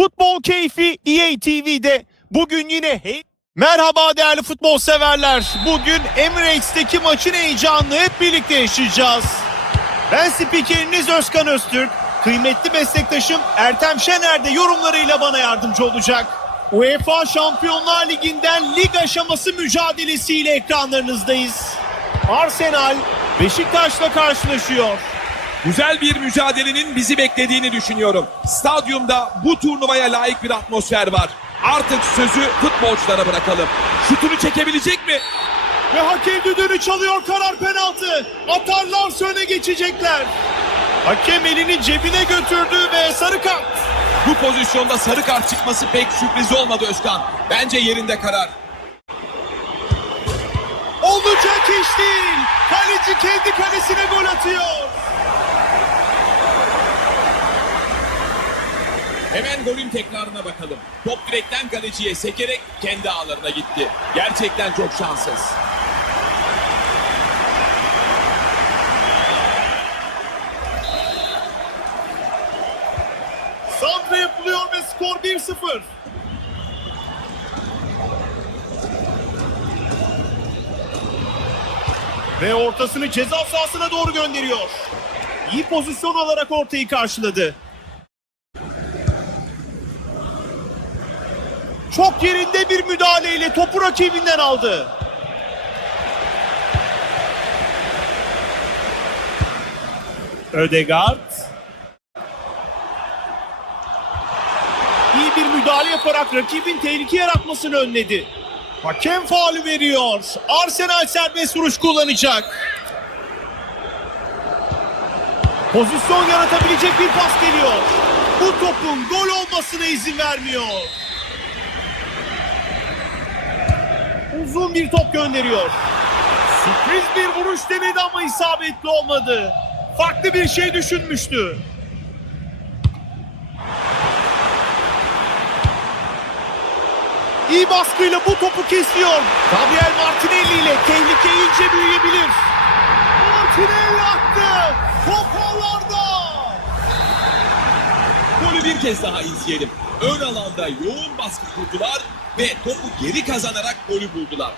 Futbol keyfi EA TV'de bugün yine hey Merhaba değerli futbol severler. Bugün Emirates'teki maçın heyecanını hep birlikte yaşayacağız. Ben spikeriniz Özkan Öztürk. Kıymetli meslektaşım Ertem Şener de yorumlarıyla bana yardımcı olacak. UEFA Şampiyonlar Ligi'nden lig aşaması mücadelesiyle ekranlarınızdayız. Arsenal Beşiktaş'la karşılaşıyor. Güzel bir mücadelenin bizi beklediğini düşünüyorum. Stadyumda bu turnuvaya layık bir atmosfer var. Artık sözü futbolculara bırakalım. Şutunu çekebilecek mi? Ve hakem düdüğünü çalıyor karar penaltı. Atarlarsa öne geçecekler. Hakem elini cebine götürdü ve sarı kart. Bu pozisyonda sarı kart çıkması pek sürpriz olmadı Özkan. Bence yerinde karar. Olacak iş değil. Kaleci kendi kalesine gol atıyor. Hemen golün tekrarına bakalım. Top direkten kaleciye sekerek kendi ağlarına gitti. Gerçekten çok şanssız. Santra yapılıyor ve skor 1-0. Ve ortasını ceza sahasına doğru gönderiyor. İyi pozisyon alarak ortayı karşıladı. Çok yerinde bir müdahaleyle topu rakibinden aldı. Ödegaard. İyi bir müdahale yaparak rakibin tehlike yaratmasını önledi. Hakem faulü veriyor. Arsenal serbest vuruş kullanacak. Pozisyon yaratabilecek bir pas geliyor. Bu topun gol olmasına izin vermiyor. Uzun bir top gönderiyor. Sürpriz bir vuruş denedi ama isabetli olmadı. Farklı bir şey düşünmüştü. İyi baskıyla bu topu kesiyor. Gabriel Martinelli ile tehlike iyice büyüyebilir. Martinelli attı. Top ağlarda. Golü bir kez daha izleyelim. Ön alanda yoğun baskı kurdular ve topu geri kazanarak golü buldular.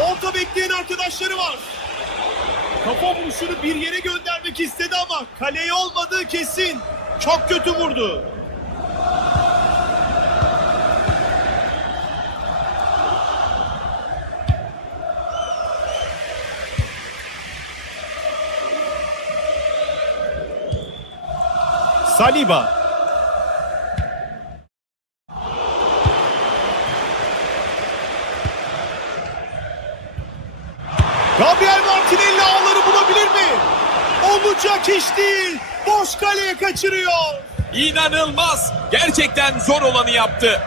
Orta bekleyen arkadaşları var. Kafa vuruşunu bir yere göndermek istedi ama kaleye olmadığı kesin. Çok kötü vurdu. Saliba. Gabriel Martinelli ağları bulabilir mi? Olacak iş değil. Boş kaleye kaçırıyor. İnanılmaz. Gerçekten zor olanı yaptı.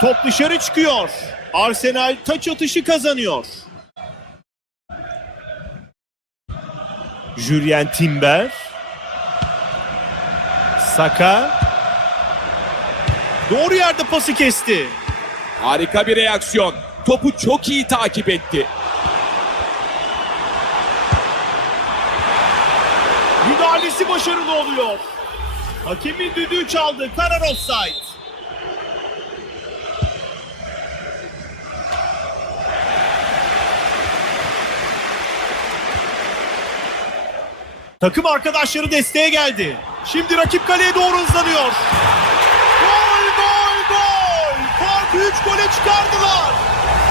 Top dışarı çıkıyor. Arsenal taç atışı kazanıyor. Julien Timber. Saka. Doğru yerde pası kesti. Harika bir reaksiyon. Topu çok iyi takip etti. Müdahalesi başarılı oluyor. Hakemin düdüğü çaldı. Karar offside. Takım arkadaşları desteğe geldi. Şimdi rakip kaleye doğru hızlanıyor. Gol gol gol. Farkı 3 gole çıkardılar.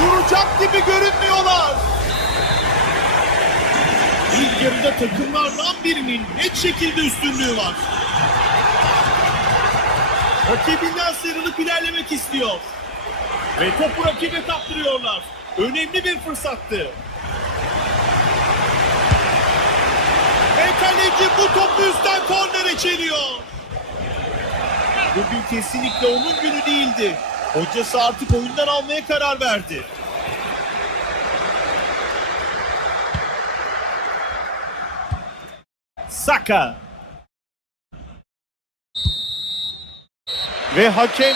Duracak gibi görünmüyorlar. İlk yarıda takımlardan birinin net şekilde üstünlüğü var. Rakibinden sıyrılıp ilerlemek istiyor. Ve topu rakibe kaptırıyorlar. Önemli bir fırsattı. Ve bu topu üstten kornere çeliyor. Bugün kesinlikle onun günü değildi. Hocası artık oyundan almaya karar verdi. Saka. Ve hakem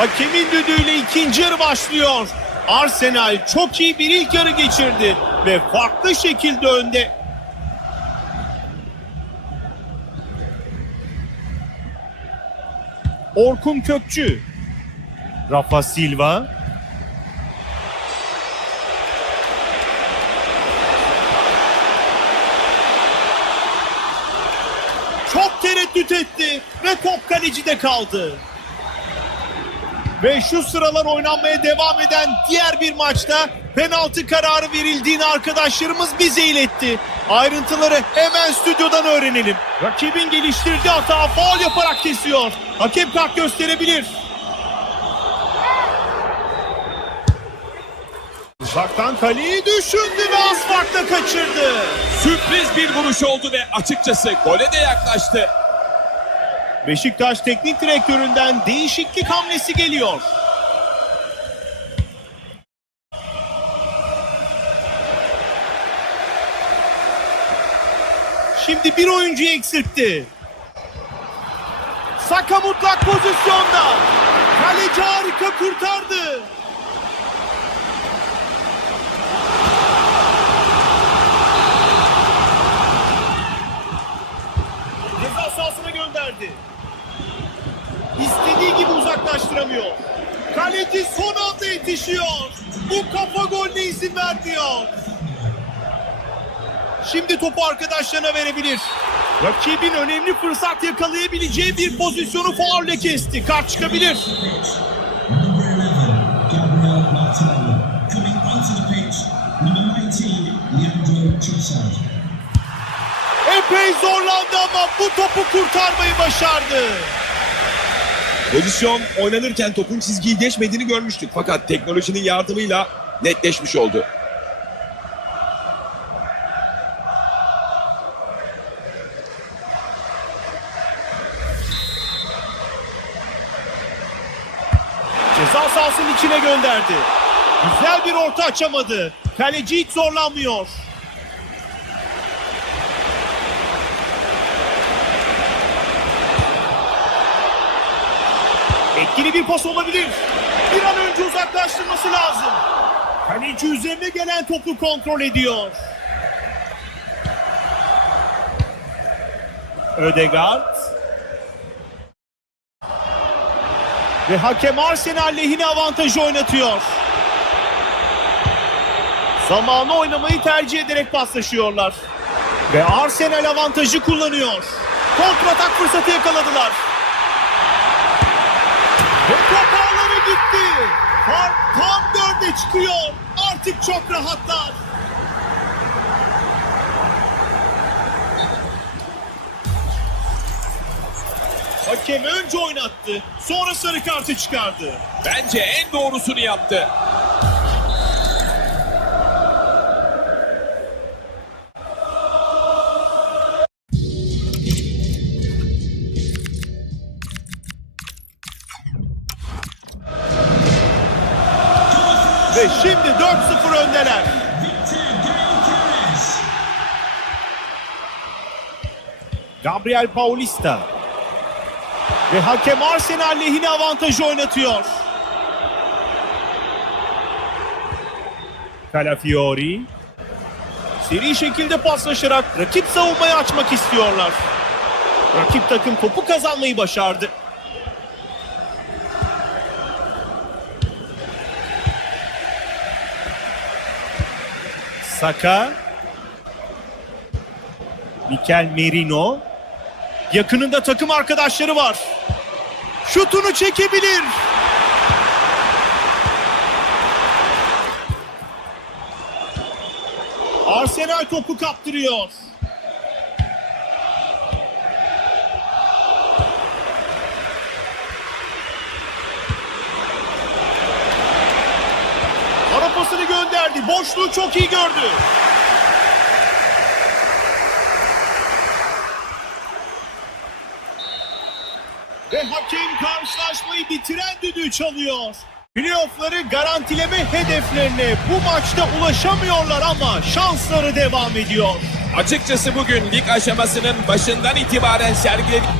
Hakemin düdüğüyle ikinci yarı başlıyor. Arsenal çok iyi bir ilk yarı geçirdi ve farklı şekilde önde. Orkun Kökçü, Rafa Silva, çok tereddüt etti ve top kalecide kaldı. Ve şu sıralar oynanmaya devam eden diğer bir maçta penaltı kararı verildiğini arkadaşlarımız bize iletti. Ayrıntıları hemen stüdyodan öğrenelim. Rakibin geliştirdiği hata faul yaparak kesiyor. Hakem kart gösterebilir. Uzaktan kaleyi düşündü ve az kaçırdı. Sürpriz bir vuruş oldu ve açıkçası gole de yaklaştı. Beşiktaş teknik direktöründen değişiklik hamlesi geliyor. Şimdi bir oyuncuyu eksiltti. Saka mutlak pozisyonda. Kaleci harika kurtardı. Şimdi topu arkadaşlarına verebilir. Rakibin önemli fırsat yakalayabileceği bir pozisyonu faulle kesti. Kart çıkabilir. Number 11, Gabriel Martinelli. Coming onto the pitch, number 19, Leandro Trossard. Epey zorlandı ama bu topu kurtarmayı başardı. Pozisyon oynanırken topun çizgiyi geçmediğini görmüştük. Fakat teknolojinin yardımıyla netleşmiş oldu. Ceza sahasının içine gönderdi. Güzel bir orta açamadı. Kaleci hiç zorlanmıyor. Etkili bir pas olabilir. Bir an önce uzaklaştırması lazım. Kaleci üzerine gelen topu kontrol ediyor. Ödegaard. Ve hakem Arsenal lehine avantajı oynatıyor. Zamanı oynamayı tercih ederek paslaşıyorlar. Ve Arsenal avantajı kullanıyor. Kontratak fırsatı yakaladılar. Ve top gitti. Fark tam dörde çıkıyor. Artık çok rahatlar. Hakem önce oynattı. Sonra sarı kartı çıkardı. Bence en doğrusunu yaptı. Ve şimdi 4-0 öndeler. Gabriel Paulista. Ve hakem Arsenal lehine avantajı oynatıyor. Calafiori. Seri şekilde paslaşarak rakip savunmayı açmak istiyorlar. Rakip takım topu kazanmayı başardı. Saka. Mikel Merino. Yakınında takım arkadaşları var. Şutunu çekebilir. Arsenal topu kaptırıyor. Ara pasını gönderdi. Boşluğu çok iyi gördü. Ve hakem karşılaşmayı bitiren düdüğü çalıyor. Playoff'ları garantileme hedeflerine bu maçta ulaşamıyorlar ama şansları devam ediyor. Açıkçası bugün lig aşamasının başından itibaren sergilediği